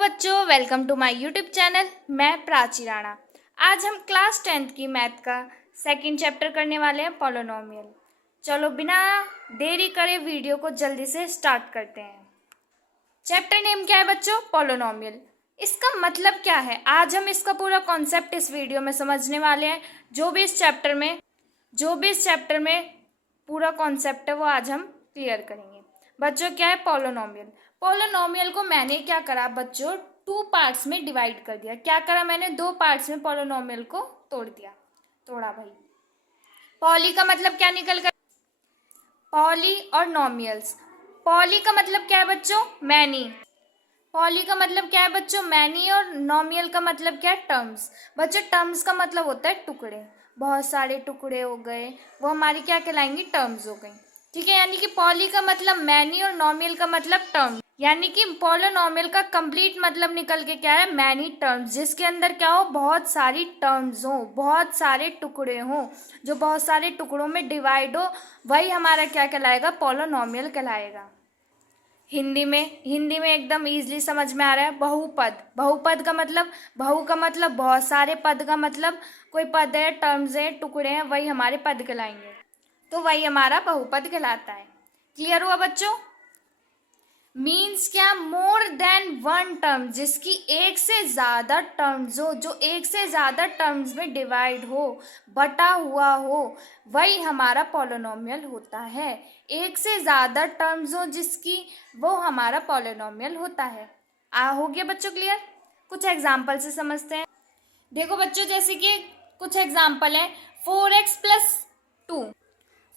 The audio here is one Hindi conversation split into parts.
बच्चों, welcome to my YouTube channel. मैं प्राची राणा। आज हम क्लास 10th की मैथ का सेकंड चैप्टर करने वाले हैं, पॉलिनोमियल। चलो बिना देरी करे वीडियो को जल्दी से स्टार्ट करते हैं। चैप्टर नेम क्या है बच्चों? पॉलिनोमियल। इसका मतलब क्या है, आज हम इसका पूरा कॉन्सेप्ट इस वीडियो में समझने वाले हैं। जो भी इस चैप्टर में पूरा कॉन्सेप्ट है वो आज हम क्लियर करेंगे। बच्चों, क्या है पॉलिनोमियल? पॉलिनोमियल को मैंने क्या करा बच्चों, 2 पार्ट्स में डिवाइड कर दिया। क्या करा मैंने? 2 पार्ट्स में पॉलिनोमियल को तोड़ा भाई। पॉली का मतलब क्या निकल कर? पॉली और नोमियल्स। पॉली का मतलब क्या है बच्चों? मैनी। पॉली का मतलब क्या है बच्चों? मैनी। और नोमियल का मतलब क्या है? टर्म्स। बच्चों, टर्म्स का मतलब होता है टुकड़े। बहुत सारे टुकड़े हो गए, वो हमारी क्या कहलाएंगी? टर्म्स हो गई। ठीक है, यानी कि पॉली का मतलब मैनी और नोमियल का मतलब टर्म। यानी कि पॉलिनोमियल का कंप्लीट मतलब निकल के क्या है? मैनी टर्म्स, जिसके अंदर क्या हो? बहुत सारी टर्म्स हो, बहुत सारे टुकड़े हो, जो बहुत सारे टुकड़ों में डिवाइड हो, वही हमारा क्या कहलाएगा? पॉलिनोमियल कहलाएगा। हिंदी में एकदम इजीली समझ में आ रहा है। बहुपद। बहुपद का मतलब, बहु का मतलब बहुत सारे, पद का मतलब कोई पद है, टर्म्स है, टुकड़े हैं, वही हमारे पद कहलाएंगे। तो वही हमारा बहुपद कहलाता है। क्लियर हुआ बच्चों? मीन्स क्या? मोर देन वन टर्म, जिसकी एक से ज्यादा टर्म्स हो, जो एक से ज्यादा टर्म्स में डिवाइड हो, बटा हुआ हो, वही हमारा पॉलिनोमियल होता है। एक से ज्यादा टर्म्स हो जिसकी, वो हमारा पॉलिनोमियल होता है। हो गया बच्चों क्लियर? कुछ एग्जाम्पल से समझते हैं। देखो बच्चों, जैसे कि कुछ एग्जाम्पल है। 4x plus 2,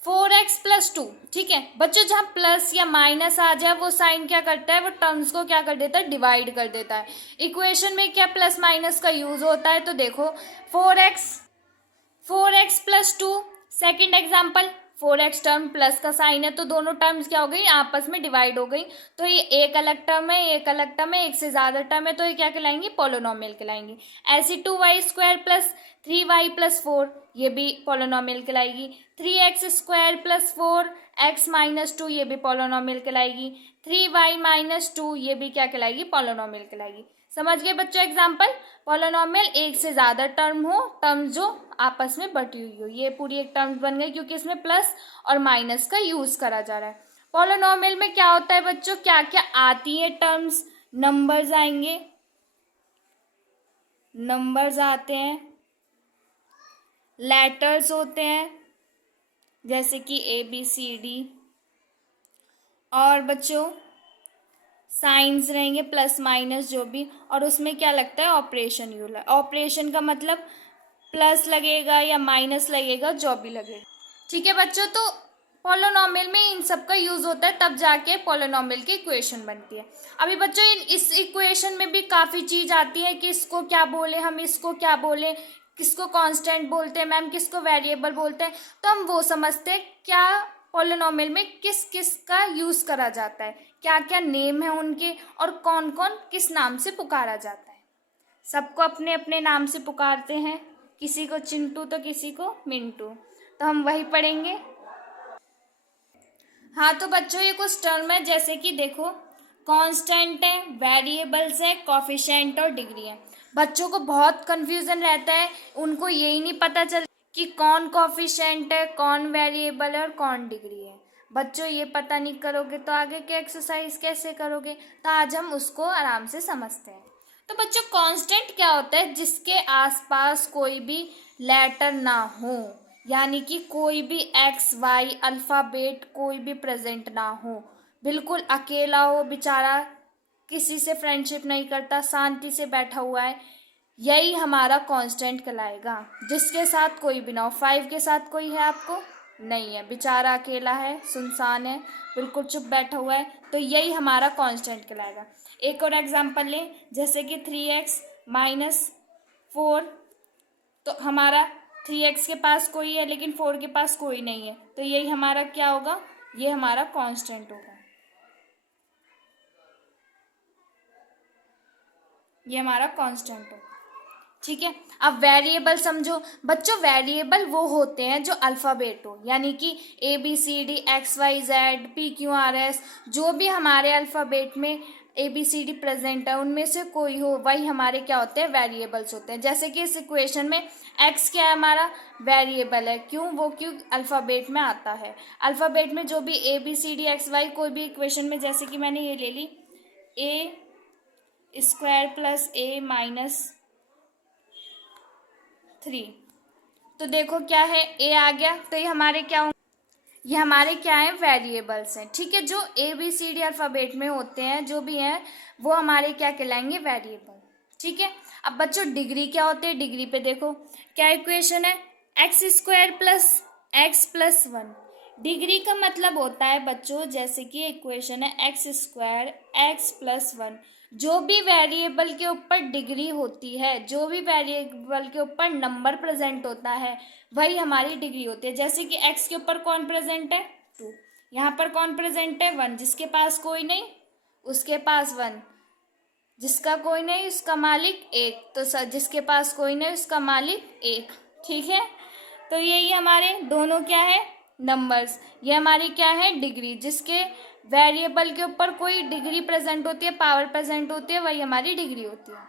4x plus 2। ठीक है बच्चों, जहाँ प्लस या माइनस आ जाए वो साइन क्या करता है? वो टर्म्स को क्या कर देता है? डिवाइड कर देता है। इक्वेशन में क्या प्लस माइनस का यूज होता है? तो देखो 4x plus 2। Second example, 4x term plus का साइन है, तो दोनों टर्म्स क्या हो गई? आपस में डिवाइड हो गई। तो ये एक अलग टर्म है, एक अलग टर्म है, एक से ज्यादा टर्म है, तो ये क्या कहलाएंगे? पॉलिनोमियल कहलाएंगी। ऐसी 2y square plus 3y plus 4, ये भी पॉलिनोमियल कहलाएगी। 3x square plus 4x minus 2, ये भी पॉलिनोमियल कहलाएगी। 3y माइनस 2, ये भी क्या कहलाएगी? पॉलिनोमियल कहलाएगी। समझ गए बच्चों एग्जाम्पल? पॉलिनोमियल एक से ज्यादा टर्म हो, टर्म जो आपस में बटी हुई हो, ये पूरी एक टर्म बन गई, क्योंकि इसमें प्लस और माइनस का यूज करा जा रहा है। पॉलिनोमियल में क्या होता है बच्चों? क्या क्या आती है टर्म्स? नंबर्स आएंगे, नंबर्स आते हैं, लेटर्स होते हैं जैसे कि ABCD, और बच्चों साइंस रहेंगे, प्लस माइनस जो भी, और उसमें क्या लगता है? Operation use. ऑपरेशन का मतलब प्लस लगेगा या माइनस लगेगा, जो भी लगेगा। ठीक है बच्चों, तो पॉलिनोमियल में इन सब का यूज होता है, तब जाके पॉलिनोमियल की इक्वेशन बनती है। अभी बच्चों इस इक्वेशन में भी काफ़ी चीज़ आती है कि इसको क्या बोले, हम इसको क्या बोले, किसको कांस्टेंट बोलते हैं मैम, किसको वेरिएबल बोलते हैं, तो हम वो समझते हैं क्या पॉलिनोमियल में किस किस का यूज़ करा जाता है, क्या क्या नेम है उनके, और कौन कौन किस नाम से पुकारा जाता है। सबको अपने अपने नाम से पुकारते हैं, किसी को चिंटू तो किसी को मिंटू, तो हम वही पढ़ेंगे। हाँ तो बच्चों, ये कुछ टर्म है, जैसे कि देखो कांस्टेंट है, वेरिएबल्स है, कोफिशिएंट और डिग्री है। बच्चों को बहुत कंफ्यूजन रहता है, उनको यही नहीं पता चल कि कौन कोफिशिएंट है, कौन वेरिएबल है और कौन डिग्री है। बच्चों ये पता नहीं करोगे तो आगे के एक्सरसाइज कैसे करोगे? तो आज हम उसको आराम से समझते हैं। तो बच्चों कांस्टेंट क्या होता है? जिसके आसपास कोई भी लेटर ना हो, यानी कि कोई भी एक्स वाई अल्फ़ाबेट कोई भी प्रेजेंट ना हो, बिल्कुल अकेला हो बेचारा, किसी से फ्रेंडशिप नहीं करता, शांति से बैठा हुआ है, यही हमारा कांस्टेंट कहलाएगा। जिसके साथ कोई भी ना हो। 5 के साथ कोई है आपको? नहीं है, बेचारा अकेला है, सुनसान है, बिल्कुल चुप बैठा हुआ है, तो यही हमारा कांस्टेंट कहलाएगा। एक और एग्जांपल लें, जैसे कि 3x माइनस 4, तो हमारा 3x के पास कोई है लेकिन 4 के पास कोई नहीं है, तो यही हमारा क्या होगा? ये हमारा कांस्टेंट होगा, ये हमारा कांस्टेंट होगा। ठीक है, अब वेरिएबल समझो बच्चों। वेरिएबल वो होते हैं जो अल्फ़ाबेट हो, यानी कि ABCD XYZ PQRS, जो भी हमारे अल्फ़ाबेट में ABCD प्रेजेंट है, उनमें से कोई हो, वही हमारे क्या होते हैं, वेरिएबल्स होते हैं। जैसे कि इस इक्वेशन में x क्या है, हमारा वेरिएबल है। क्यों? वो क्यों अल्फ़ाबेट में आता है। अल्फ़ाबेट में जो भी ABCD XY कोई भी इक्वेशन में, जैसे कि मैंने ये ले ली a² प्लस a माइनस 3, तो देखो क्या है, a आ गया, तो ये हमारे क्या होंगे, ये हमारे क्या है, वेरिएबल्स हैं। ठीक है, जो ABCD अल्फ़ाबेट में होते हैं जो भी हैं वो हमारे क्या कहलाएंगे, वेरिएबल। ठीक है, अब बच्चों डिग्री क्या होते हैं, डिग्री पे देखो क्या इक्वेशन है, x² plus x plus 1। Degree का मतलब होता है बच्चों, जैसे कि इक्वेशन है x² x प्लस 1। जो भी वेरिएबल के ऊपर डिग्री होती है, जो भी वेरिएबल के ऊपर नंबर प्रेजेंट होता है, वही हमारी डिग्री होती है। जैसे कि x के ऊपर कौन प्रेजेंट है, 2। यहाँ पर कौन प्रेजेंट है, 1। जिसके पास कोई नहीं उसके पास 1, जिसका कोई नहीं उसका मालिक 1, तो जिसके पास कोई नहीं उसका मालिक 1। ठीक है, तो यही हमारे दोनों क्या है, नंबर्स। ये हमारी क्या है, डिग्री। जिसके वेरिएबल के ऊपर कोई डिग्री प्रेजेंट होती है, पावर प्रेजेंट होती है, वही हमारी डिग्री होती है।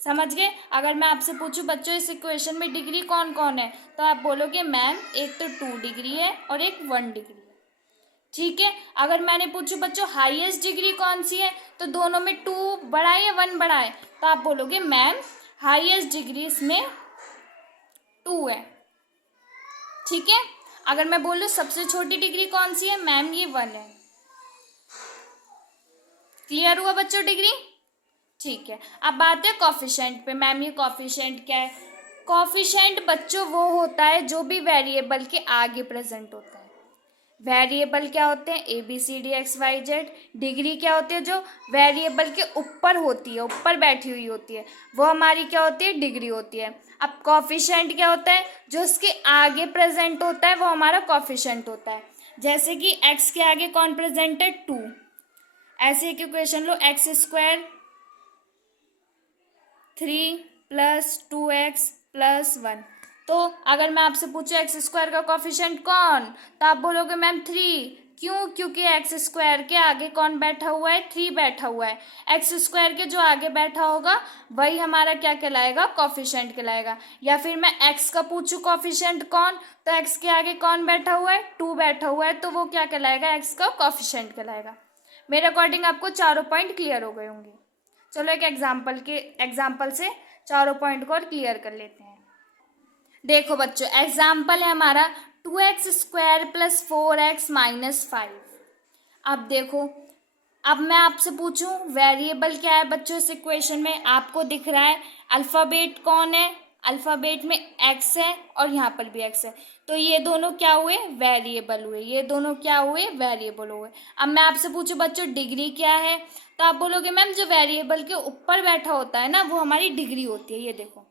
समझ गए? अगर मैं आपसे पूछूं बच्चों इस इक्वेशन में डिग्री कौन कौन है, तो आप बोलोगे मैम एक तो 2 डिग्री है और एक 1 डिग्री है। ठीक है, अगर मैंने पूछूं बच्चों हाईएस्ट डिग्री कौन सी है, तो दोनों में 2 बड़ा है या 1 बड़ा है, तो आप बोलोगे मैम हाईएस्ट डिग्री इसमें 2 है। ठीक है, अगर मैं बोलूं सबसे छोटी डिग्री कौन सी है, मैम ये 1 है। क्लियर हुआ बच्चों डिग्री? ठीक है, अब बात है कॉफिशेंट पे। मैम ये कॉफिशेंट क्या है? कॉफिशेंट बच्चों वो होता है जो भी वेरिएबल के आगे प्रेजेंट होता है। वेरिएबल क्या होते हैं, ABCD XYZ। डिग्री क्या होती है, जो वेरिएबल के ऊपर होती है, ऊपर बैठी हुई होती है, वो हमारी क्या होती है, डिग्री होती है। अब कॉफिशेंट क्या होता है, जो उसके आगे प्रेजेंट होता है, वो हमारा कॉफिशेंट होता है। जैसे कि x के आगे कौन प्रेजेंट है, 2। ऐसे एक इक्वेशन लो, x² 3 प्लस 2x प्लस 1। तो अगर मैं आपसे पूछूं x² का कॉफिशेंट कौन, तो आप बोलोगे मैम 3। क्यों? क्योंकि x² के आगे कौन बैठा हुआ है, 3 बैठा हुआ है। x² के जो आगे बैठा होगा वही हमारा क्या कहलाएगा, कॉफिशेंट कहलाएगा। या फिर मैं x का पूछूं कॉफिशेंट कौन, तो x के आगे कौन बैठा हुआ है, 2 बैठा हुआ है, तो वो क्या कहलाएगा, x का कॉफिशेंट कहलाएगा। मेरे अकॉर्डिंग आपको चारों पॉइंट क्लियर हो गए होंगे। चलो एक एग्जाम्पल से चारों पॉइंट को और क्लियर कर लेते हैं। देखो बच्चों एग्जाम्पल है हमारा 2x² प्लस 4x माइनस 5। अब देखो, अब मैं आपसे पूछूं वेरिएबल क्या है बच्चों इस इक्वेशन में, आपको दिख रहा है अल्फ़ाबेट कौन है, अल्फ़ाबेट में x है और यहाँ पर भी x है, तो ये दोनों क्या हुए, वेरिएबल हुए। ये दोनों क्या हुए, वेरिएबल हुए। अब मैं आपसे पूछूं बच्चों डिग्री क्या है, तो आप बोलोगे मैम जो वेरिएबल के ऊपर बैठा होता है ना वो हमारी डिग्री होती है। ये देखो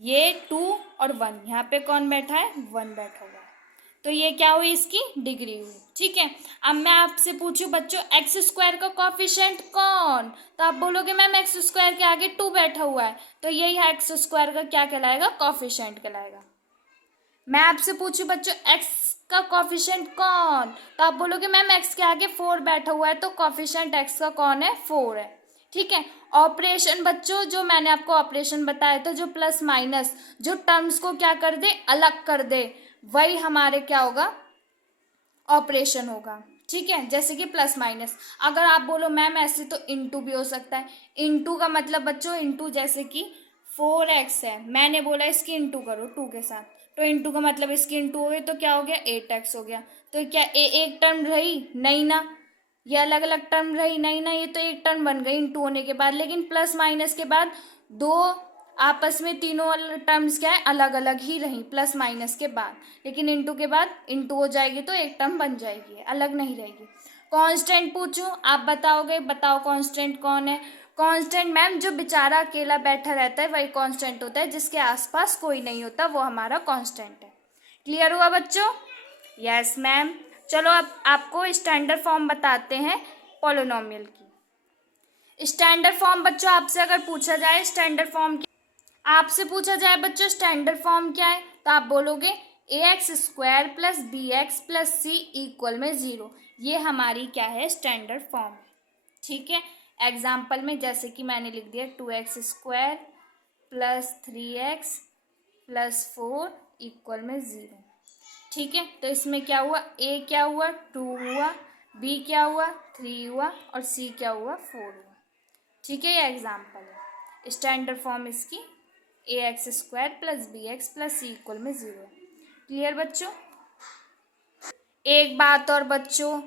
ये 2 और 1, यहाँ पे कौन बैठा है, 1 बैठा हुआ है, तो ये क्या हुई, इसकी डिग्री हुई। ठीक है, अब मैं आपसे पूछूं बच्चों x² का कॉफिशेंट कौन, तो आप बोलोगे मैम x² के आगे 2 बैठा हुआ है, तो यही x² का क्या कहलाएगा, कॉफिशेंट कहलाएगा। मैं आपसे पूछूं बच्चों x का कॉफिशेंट कौन, तो आप बोलोगे मैम x के आगे 4 बैठा हुआ है, तो कॉफिशेंट x का कौन है, 4 है। ठीक है, ऑपरेशन बच्चों जो मैंने आपको ऑपरेशन बताया था, जो प्लस माइनस जो टर्म्स को क्या कर दे, अलग कर दे, वही हमारे क्या होगा, ऑपरेशन होगा। ठीक है, जैसे कि प्लस माइनस। अगर आप बोलो मैम ऐसे तो इनटू भी हो सकता है। इनटू का मतलब बच्चों, इनटू जैसे कि 4x है, मैंने बोला इसकी इनटू करो 2 के साथ, तो इनटू का मतलब इसकी इनटू हो गई, तो क्या हो गया, 8x हो गया। तो क्या एक टर्म रही नहीं ना, ये अलग अलग टर्म रही नहीं ना, ये तो एक टर्म बन गई इनटू होने के बाद। लेकिन प्लस माइनस के बाद दो आपस में तीनों टर्म्स क्या है, अलग अलग ही रही प्लस माइनस के बाद, लेकिन इनटू के बाद इनटू हो जाएगी तो एक टर्म बन जाएगी, अलग नहीं रहेगी। कांस्टेंट पूछूं, आप बताओगे, बताओ कांस्टेंट कौन है। कांस्टेंट मैम जो बेचारा अकेला बैठा रहता है वही कांस्टेंट होता है, जिसके आसपास कोई नहीं होता वो हमारा कांस्टेंट है। क्लियर हुआ बच्चों? Yes ma'am. चलो अब आपको स्टैंडर्ड फॉर्म बताते हैं पॉलिनोमियल की। स्टैंडर्ड फॉर्म बच्चों आपसे अगर पूछा जाए स्टैंडर्ड फॉर्म, आपसे पूछा जाए बच्चों स्टैंडर्ड फॉर्म क्या है, तो आप बोलोगे ax² plus bx plus c equal में 0। ये हमारी क्या है, स्टैंडर्ड फॉर्म। ठीक है, एग्जाम्पल में जैसे कि मैंने लिख दिया 2x² plus 3x plus 4 equal में 0। ठीक है, तो इसमें क्या हुआ, a क्या हुआ 2 हुआ, b क्या हुआ 3 हुआ और c क्या हुआ 4 हुआ। ठीक है, ये एग्जाम्पल है। स्टैंडर्ड फॉर्म इसकी ax² plus bx plus c equal में 0 है। क्लियर बच्चों? एक बात और बच्चों,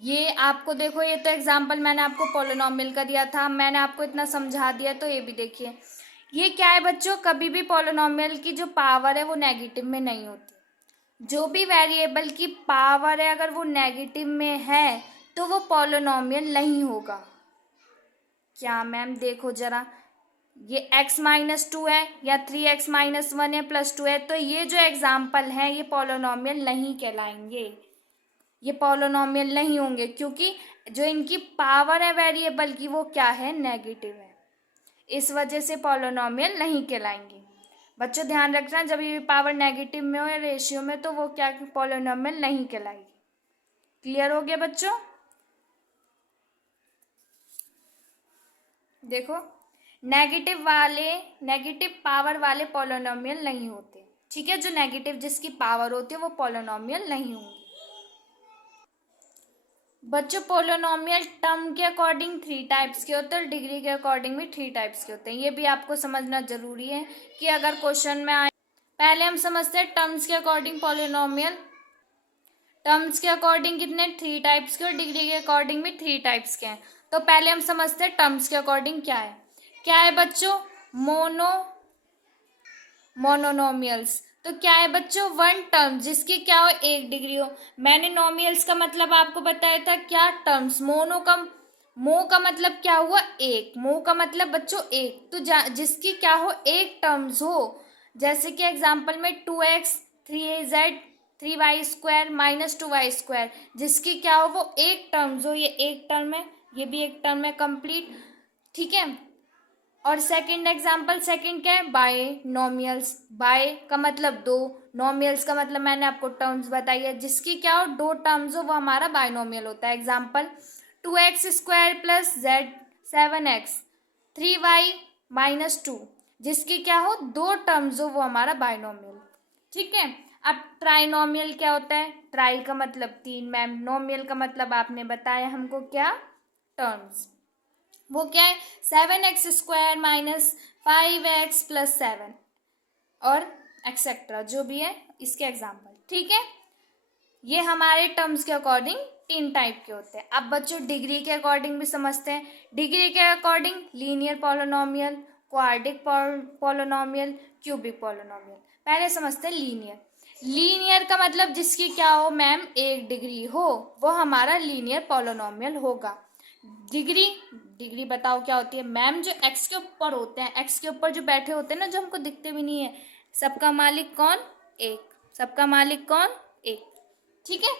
ये आपको देखो, ये तो एग्जाम्पल मैंने आपको पॉलिनॉमियल का दिया था, मैंने आपको इतना समझा दिया, तो ये भी देखिए ये क्या है बच्चों, कभी भी पॉलिनॉमियल की जो पावर है वो नेगेटिव में नहीं होती। जो भी वेरिएबल की पावर है अगर वो नेगेटिव में है तो वो पॉलिनॉमियल नहीं होगा। क्या मैम? देखो जरा, ये x-2 है या 3x-1 है प्लस 2 है, तो ये जो एग्जाम्पल है ये पॉलिनॉमियल नहीं कहलाएंगे, ये पॉलिनॉमियल नहीं होंगे, क्योंकि जो इनकी पावर है वेरिएबल की वो क्या है, नेगेटिव है। इस वजह से पॉलिनॉमियल नहीं कहलाएंगे। बच्चों ध्यान रखना, जब ये पावर नेगेटिव में हो या रेशियो में तो वो क्या, पॉलिनॉमियल नहीं कहलाएगी। क्लियर हो गया बच्चों? देखो, नेगेटिव पावर वाले पॉलिनॉमियल नहीं होते। ठीक है, जो नेगेटिव जिसकी पावर होती है वो पॉलिनॉमियल नहीं होंगे। बच्चों पॉलिनॉमियल टर्म के अकॉर्डिंग 3 टाइप्स के होते हैं और डिग्री के अकॉर्डिंग भी 3 टाइप्स के होते हैं। ये भी आपको समझना जरूरी है कि अगर क्वेश्चन में आए। पहले हम समझते हैं टर्म्स के अकॉर्डिंग पॉलिनॉमियल। टर्म्स के अकॉर्डिंग कितने, 3 टाइप्स के, और डिग्री के अकॉर्डिंग भी 3 टाइप्स के हैं। तो पहले हम समझते हैं टर्म्स के अकॉर्डिंग क्या है। क्या है बच्चों? मोनोनोमियल्स। तो क्या है बच्चों? वन टर्म जिसकी क्या हो, 1 डिग्री हो। मैंने नोमियल्स का मतलब आपको बताया था क्या, टर्म्स। मो का मतलब क्या हुआ, 1। मो का मतलब बच्चों 1, तो जिसकी क्या हो, 1 टर्म्स हो। जैसे कि एग्जाम्पल में 2x 3az 3y² minus 2y², जिसकी क्या हो, वो 1 टर्म्स हो। ये 1 टर्म है, ये भी 1 टर्म है कंप्लीट। ठीक है, और सेकंड एग्जाम्पल, सेकंड क्या है, बायनोमियल्स। बाय का मतलब 2, नोमियल्स का मतलब मैंने आपको टर्म्स बताई है, जिसकी क्या हो, 2 टर्म्स हो, वो हमारा बायनोमियल होता है। Example 2x² plus z 7x 3y minus 2, जिसकी क्या हो, 2 टर्म्स हो, वो हमारा बायनोमियल। ठीक है, अब ट्राइनोमियल क्या होता है? ट्राई का मतलब 3 मैम, नोमियल का मतलब आपने बताया हमको क्या, टर्म्स। वो क्या है, 7x² माइनस 5x प्लस 7 और एक्सेट्रा जो भी है इसके एग्जाम्पल। ठीक है, ये हमारे टर्म्स के अकॉर्डिंग 3 टाइप के होते हैं। अब बच्चों डिग्री के अकॉर्डिंग भी समझते हैं। डिग्री के according linear polynomial, quadric polynomial, cubic polynomial. पहले समझते हैं लीनियर। लीनियर का मतलब जिसकी क्या हो मैम, 1 डिग्री हो, वो हमारा लीनियर पॉलिनोमियल होगा। डिग्री बताओ क्या होती है मैम? जो एक्स के ऊपर होते हैं, एक्स के ऊपर जो बैठे होते हैं ना, जो हमको दिखते भी नहीं है, सबका मालिक कौन, 1। सबका मालिक कौन, 1। ठीक है,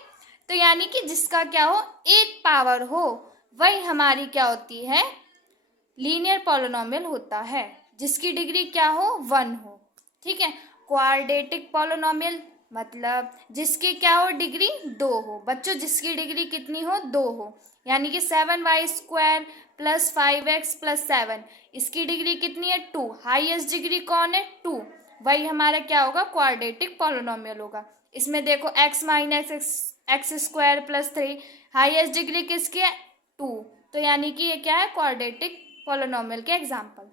तो यानी कि जिसका क्या हो, 1 पावर हो, वही हमारी क्या होती है, लीनियर पॉलिनोमियल होता है, जिसकी डिग्री क्या हो, 1 हो। ठीक है, क्वाड्रेटिक पॉलिनोमियल मतलब जिसकी क्या हो, डिग्री 2 हो। बच्चों जिसकी डिग्री कितनी हो, 2 हो, यानी कि 7y² प्लस 5x प्लस 7, इसकी डिग्री कितनी है, 2। हाईएस्ट डिग्री कौन है, 2, वही हमारा क्या होगा, क्वाड्रेटिक पॉलिनोमियल होगा। इसमें देखो x minus x² plus 3, highest degree किसकी है, 2, तो यानी कि ये क्या है, क्वाड्रेटिक पॉलिनोमियल के एग्जाम्पल।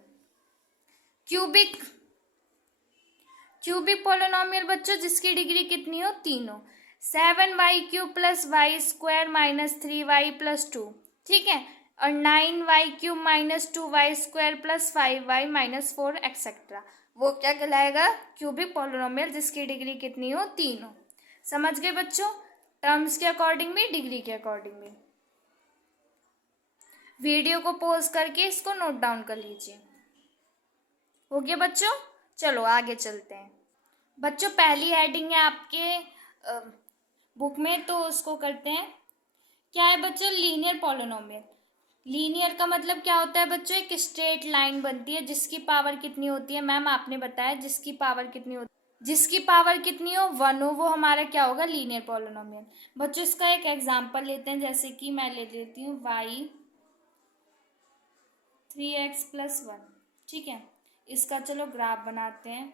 क्यूबिक पॉलिनोमियल बच्चों जिसकी डिग्री कितनी हो, 3 हो। 7y³ plus y² minus 3y plus 2। ठीक है, और 9y³ minus 2y² plus 5y minus 4 etcetera, वो क्या कहलाएगा, क्यूबिक पॉलिनोमियल जिसकी डिग्री कितनी हो, 3 हो। समझ गए बच्चों? टर्म्स के अकॉर्डिंग भी, डिग्री के अकॉर्डिंग भी। वीडियो को पॉज करके इसको नोट डाउन कर लीजिए। हो गया बच्चों? चलो आगे चलते हैं। बच्चों पहली हेडिंग है आपके बुक में, तो उसको करते हैं। क्या है बच्चों, लीनियर पॉलिनोमियल। लीनियर का मतलब क्या होता है बच्चों, एक स्ट्रेट लाइन बनती है जिसकी पावर कितनी होती है मैम, आपने बताया जिसकी पावर कितनी होती है, जिसकी पावर कितनी हो, 1 हो, वो हमारा क्या होगा, लीनियर पॉलिनोमियल। बच्चों इसका एक एग्जांपल लेते हैं, जैसे कि मैं ले लेती हूँ y 3x+1। ठीक है, इसका चलो ग्राफ बनाते हैं।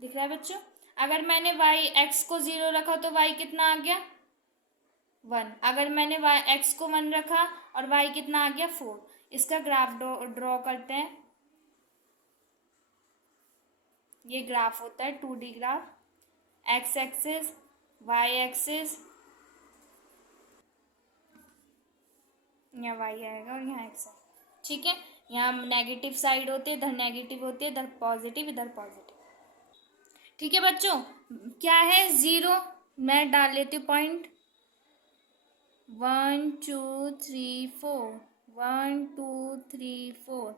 दिख रहा है बच्चों? अगर मैंने x को 0 रखा तो y कितना आ गया 1। अगर मैंने x को 1 रखा और y कितना आ गया 4। इसका ग्राफ ड्रॉ करते हैं। ये ग्राफ होता है 2D graph, x axis, y axis, यहाँ y आएगा और यहाँ x आएगा। ठीक है, यहाँ नेगेटिव साइड होती है, इधर नेगेटिव होती है, इधर पॉजिटिव, इधर पॉजिटिव। ठीक है बच्चों, क्या है 0, मैं डाल लेती हूँ पॉइंट। 1 2 3 4, 1 2 3 4,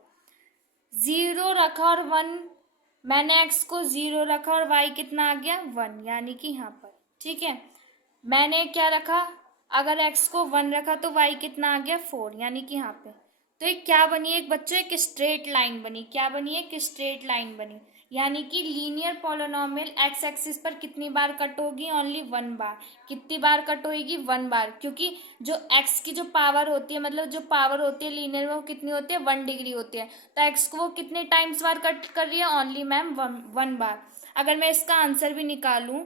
0 रखा और 1, मैंने x को 0 रखा और y कितना आ गया 1, यानी कि यहाँ पर। ठीक है, मैंने क्या रखा, अगर x को 1 रखा तो y कितना आ गया 4, यानी कि यहाँ पे। तो एक क्या बनी, एक बच्चों एक स्ट्रेट लाइन बनी। क्या बनी, एक स्ट्रेट लाइन बनी, यानी कि लीनियर पॉलिनोमियल एक्स एक्सिस पर कितनी बार कट होगी, ओनली 1 बार। कितनी बार कट होगी 1 बार, क्योंकि जो एक्स की जो पावर होती है, मतलब जो पावर होती है लीनियर में, वो कितनी होती है 1 डिग्री होती है। तो एक्स को वो कितने टाइम्स बार कट कर रही है, ओनली मैम 1 बार। अगर मैं इसका आंसर भी निकालूं,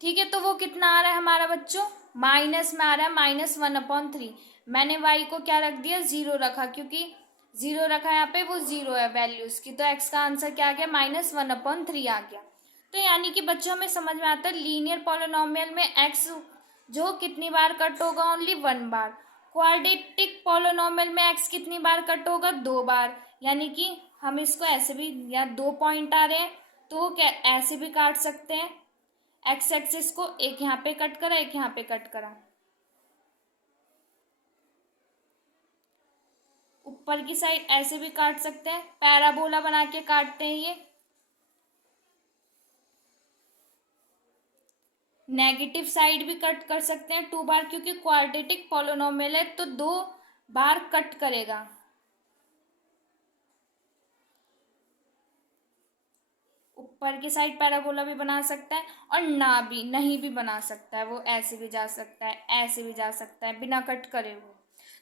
ठीक है, तो वो कितना आ रहा है हमारा बच्चों, माइनस में आ रहा है, -1/3। मैंने y को क्या रख दिया 0 रखा, क्योंकि 0 रखा यहाँ पे, वो 0 है वैल्यू उसकी। तो x का आंसर क्या आ गया, -1/3 आ गया। तो यानी कि बच्चों हमें समझ में आता है लीनियर पॉलिनोमियल में x जो कितनी बार कट होगा, ओनली 1 बार। क्वाड्रेटिक पॉलिनोमियल में x कितनी बार कट होगा, 2 बार। यानी कि हम इसको ऐसे भी, या 2 पॉइंट आ रहे हैं तो ऐसे भी काट सकते हैं। एक्स एक्सिस को एक यहाँ पे कट करा, एक यहाँ पे कट करा। ऊपर की साइड ऐसे भी काट सकते हैं, पैराबोला बना के काटते हैं ये। नेगेटिव साइड भी कट कर सकते हैं 2 बार, क्योंकि क्वाड्रेटिक पॉलिनोमियल है तो 2 बार कट करेगा। ऊपर की साइड पैराबोला भी बना सकता है और ना भी नहीं भी बना सकता है, वो ऐसे भी जा सकता है, ऐसे भी जा सकता है, बिना कट करे हुए।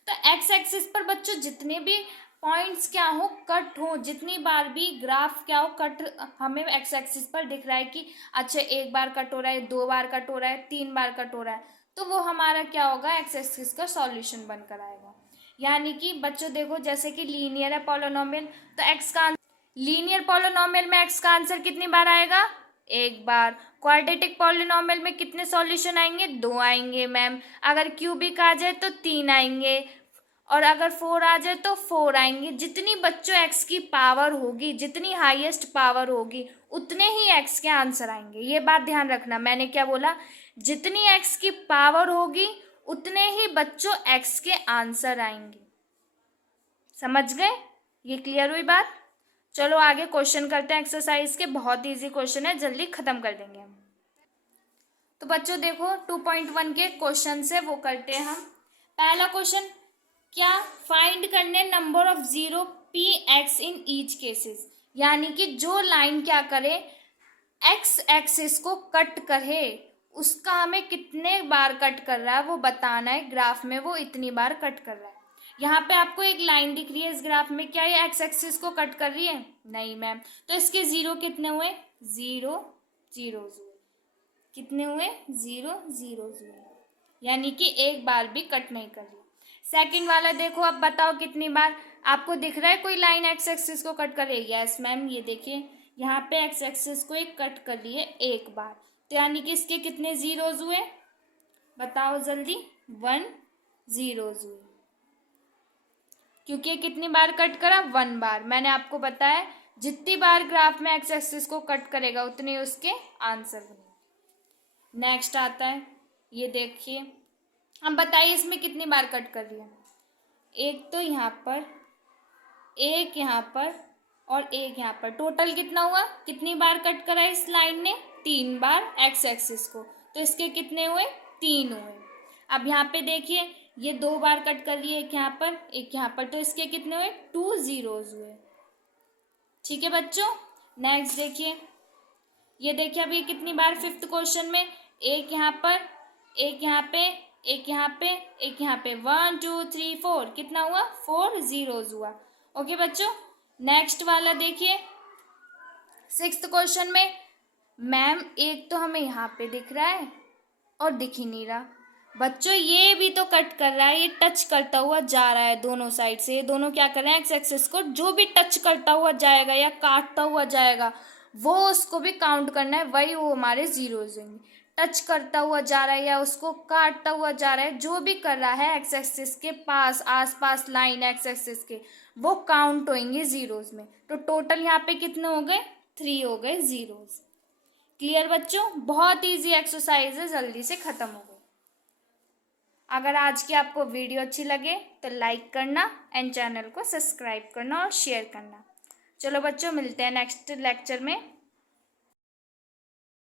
तो एक्स एक्सिस पर बच्चों जितने भी पॉइंट्स क्या हो, कट हो, जितनी बार भी ग्राफ क्या हो कट, हमें एक्स एक्सिस पर दिख रहा है कि अच्छा 1 बार कट हो रहा है, 2 बार कट हो रहा है, 3 बार कट हो रहा है, तो वो हमारा क्या होगा, एक्स एक्सिस का सॉल्यूशन बनकर आएगा। यानी कि बच्चों देखो, जैसे कि लीनियर है पॉलिनोमियल, तो एक्स का लीनियर पॉलिनोमियल में एक्स का आंसर कितनी बार आएगा, 1 बार। क्वाड्रेटिक पॉलिनोमियल में कितने सॉल्यूशन आएंगे, 2 आएंगे मैम। अगर क्यूबिक आ जाए तो 3 आएंगे, और अगर 4 आ जाए तो 4 आएंगे। जितनी बच्चों एक्स की पावर होगी, जितनी हाईएस्ट पावर होगी, उतने ही एक्स के आंसर आएंगे। ये बात ध्यान रखना, मैंने क्या बोला, जितनी एक्स की पावर होगी उतने ही बच्चों एक्स के आंसर आएंगे। समझ गए, ये क्लियर हुई बात? चलो आगे क्वेश्चन करते हैं एक्सरसाइज के, बहुत इजी क्वेश्चन है, जल्दी खत्म कर देंगे हम। तो बच्चों देखो 2.1 के क्वेश्चन से वो करते हैं हम। पहला क्वेश्चन क्या, फाइंड करने number of 0 px in each cases. यानी कि जो लाइन क्या करे, एक्स एक्सिस को कट करे, उसका हमें कितने बार कट कर रहा है वो बताना है। ग्राफ में वो इतनी बार कट कर रहा है। यहाँ पे आपको एक लाइन दिख रही है इस ग्राफ में, क्या ये एक्स एक्सिस को कट कर रही है, नहीं मैम। तो इसके 0 कितने हुए, 0 0 0, कितने हुए 0 0 0, यानी कि 1 बार भी कट नहीं कर रही। सेकंड वाला देखो, अब बताओ कितनी बार, आपको दिख रहा है कोई लाइन एक्स एक्सिस को कट कर रही है, यस मैम। ये देखिए यहाँ पे एक्स एक्सिस को एक कट कर रही है 1 बार, तो यानी कि इसके कितने जीरोज हुए, बताओ जल्दी, 1 0 0, क्योंकि कितनी बार कट करा, 1 बार। मैंने आपको बताया जितनी बार ग्राफ में एक्स एक्सिस को कट करेगा उतने उसके आंसर बनेंगे। नेक्स्ट आता है, ये देखिए, अब बताइए इसमें कितनी बार कट कर रही है, एक तो यहाँ पर, एक यहाँ पर और एक यहाँ पर, टोटल कितना हुआ, कितनी बार कट करा इस लाइन ने, 3 बार एक्स एक्सिस को, तो इसके कितने हुए, 3 हुए। अब यहाँ पे देखिए ये 2 बार कट कर लिए, एक यहाँ पर एक यहाँ पर, तो इसके कितने हुए, 2 जीरोज हुए। ठीक है बच्चों, नेक्स्ट देखिए, ये देखिए अभी कितनी बार फिफ्थ क्वेश्चन में, एक यहाँ पर एक यहाँ पे एक यहाँ पे एक यहाँ पे, 1 2 3 4, कितना हुआ, 4 जीरोज हुआ। ओके बच्चों, नेक्स्ट वाला देखिए सिक्स्थ क्वेश्चन में, मैम एक तो हमें यहाँ पे दिख रहा है और दिख ही नहीं रहा। बच्चों ये भी तो कट कर रहा है, ये टच करता हुआ जा रहा है दोनों साइड से, ये दोनों क्या कर रहे हैं, एक्स एक्सिस को। जो भी टच करता हुआ जाएगा या काटता हुआ जाएगा वो उसको भी काउंट करना है, वही वो हमारे जीरोज होंगे। टच करता हुआ जा रहा है या उसको काटता हुआ जा रहा है, जो भी कर रहा है एक्स एक्सिस के पास, आस पास लाइन एक्स एक्सिस के, वो काउंट होंगे जीरोज में। तो टोटल यहाँ पे कितने हो गए, 3 हो गए जीरोज। क्लियर बच्चों, बहुत इजी एक्सरसाइज है, जल्दी से खत्म हो गई। अगर आज की आपको वीडियो अच्छी लगे तो लाइक करना एंड चैनल को सब्सक्राइब करना और शेयर करना। चलो बच्चों, मिलते हैं नेक्स्ट लेक्चर में।